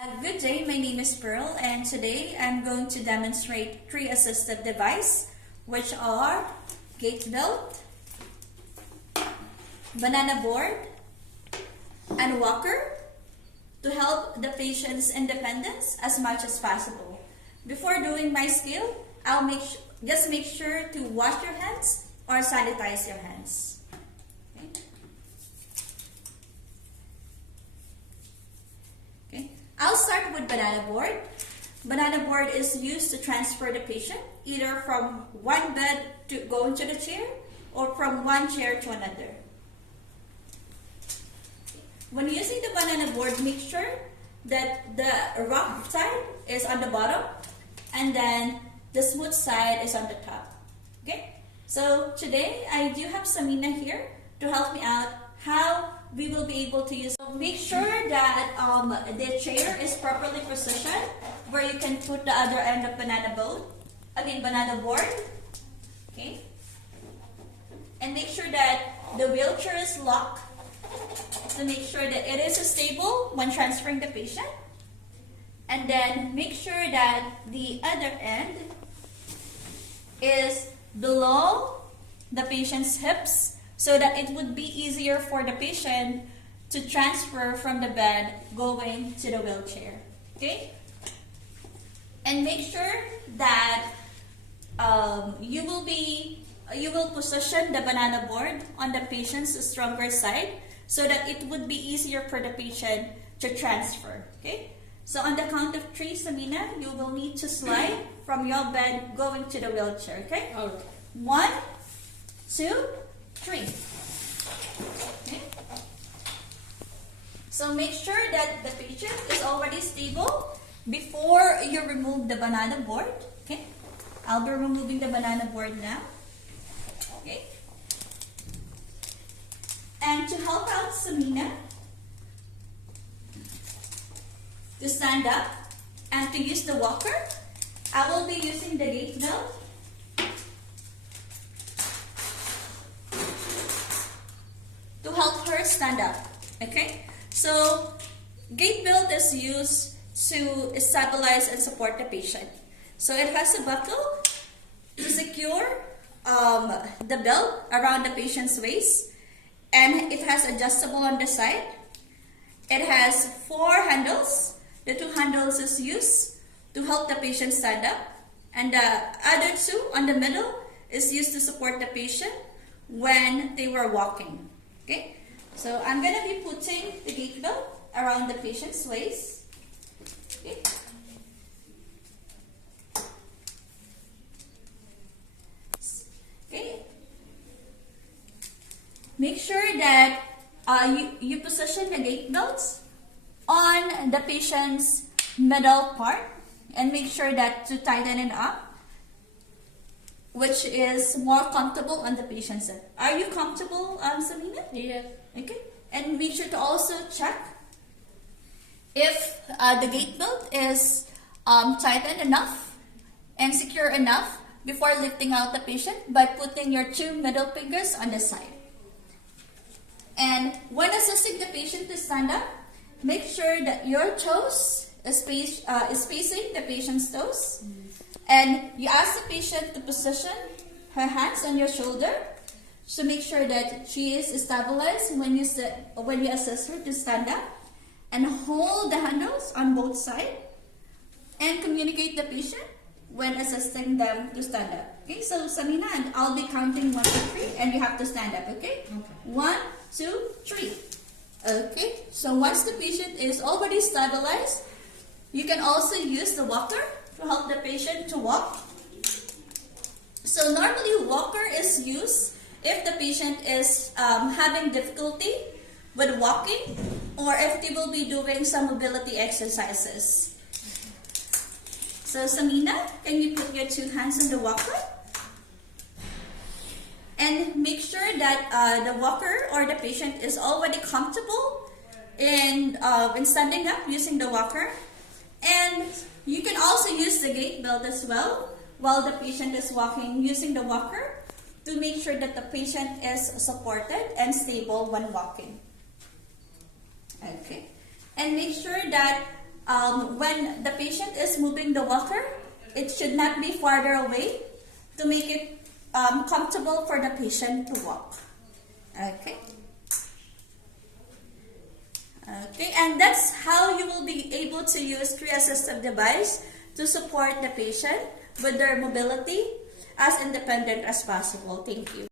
Good day, my name is Pearl, and today I'm going to demonstrate 3 assistive devices, which are Gaitbelt, banana board, and walker to help the patient's independence as much as possible. Before doing my skill, just make sure to wash your hands or sanitize your hands. I'll start with banana board. Banana board is used to transfer the patient either from one bed to go into the chair or from one chair to another. When using the banana board, make sure that the rough side is on the bottom and then the smooth side is on the top. Okay? So today I do have Samina here to help me out how we will be able to use. So make sure that the chair is properly positioned where you can put the other end of banana board. Okay? And make sure that the wheelchair is locked to make sure that it is stable when transferring the patient. And then make sure that the other end is below the patient's hips, so that it would be easier for the patient to transfer from the bed going to the wheelchair. Okay? And make sure that you will position the banana board on the patient's stronger side so that it would be easier for the patient to transfer. Okay? So on the count of 3, Samina, you will need to slide from your bed going to the wheelchair. Okay? All right. 1, 2, 3. Okay. So make sure that the patient is already stable before you remove the banana board. Okay. I'll be removing the banana board now. Okay. And to help out Samina to stand up and to use the walker, I will be using the Gaitbelt. To help her stand up. Okay? So, Gaitbelt is used to stabilize and support the patient. So, it has a buckle to secure the belt around the patient's waist, and it has adjustable on the side. It has 4 handles. The 2 handles is used to help the patient stand up, and the other 2 on the middle is used to support the patient when they were walking. Okay, so I'm going to be putting the Gaitbelt around the patient's waist. Okay. Okay. Make sure that you position the Gaitbelts on the patient's middle part and make sure that to tighten it up, which is more comfortable on the patient's side. Are you comfortable, Samina? Yes. Okay. And we should also check if the Gaitbelt is tightened enough and secure enough before lifting out the patient by putting your 2 middle fingers on the side. And when assisting the patient to stand up, make sure that your toes is facing the patient's toes. And you ask the patient to position her hands on your shoulder to make sure that she is stabilized when you assist her to stand up. And hold the handles on both sides and communicate the patient when assisting them to stand up. Okay, so Samina, and I'll be counting 1 to 3 and you have to stand up, okay? Okay. 1, 2, 3. Okay, so once the patient is already stabilized, you can also use the walker to help the patient to walk. So normally walker is used if the patient is having difficulty with walking or if they will be doing some mobility exercises. So Samina, can you put your 2 hands on the walker? And make sure that the walker or the patient is already comfortable in standing up using the walker. And you can also use the Gaitbelt as well while the patient is walking using the walker to make sure that the patient is supported and stable when walking. Okay. And make sure that when the patient is moving the walker, it should not be farther away to make it comfortable for the patient to walk. Okay. Okay, and that's how you will be able to use pre-assistive device to support the patient with their mobility as independent as possible. Thank you.